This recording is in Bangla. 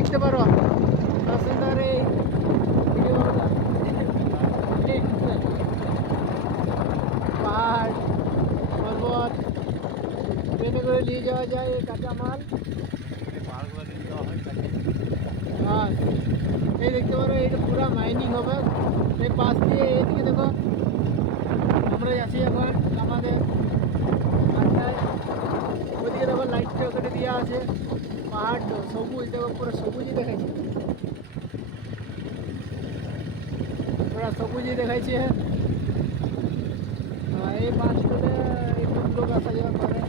দেখতে পারো সুন্দর এই পাহাড় পর্বত ট্রেনে করে নিয়ে যাওয়া যায় এই কাঁচামাল। হ্যাঁ এই দেখতে পারো এটা পুরো মাইনিং হবে এই পাশ দিয়ে। এইদিকে দেখো আমরা যাচ্ছি এখন আমাদের আড্ডায়। ওইদিকে দেখো লাইটটা ওখানে দেওয়া আছে, পাহাড় সবুজ দেখো পুরো সবুজই দেখাচ্ছে, পুরো সবুজই দেখাচ্ছে। এই পাশ করে একটু লোক আসা যাওয়া করে।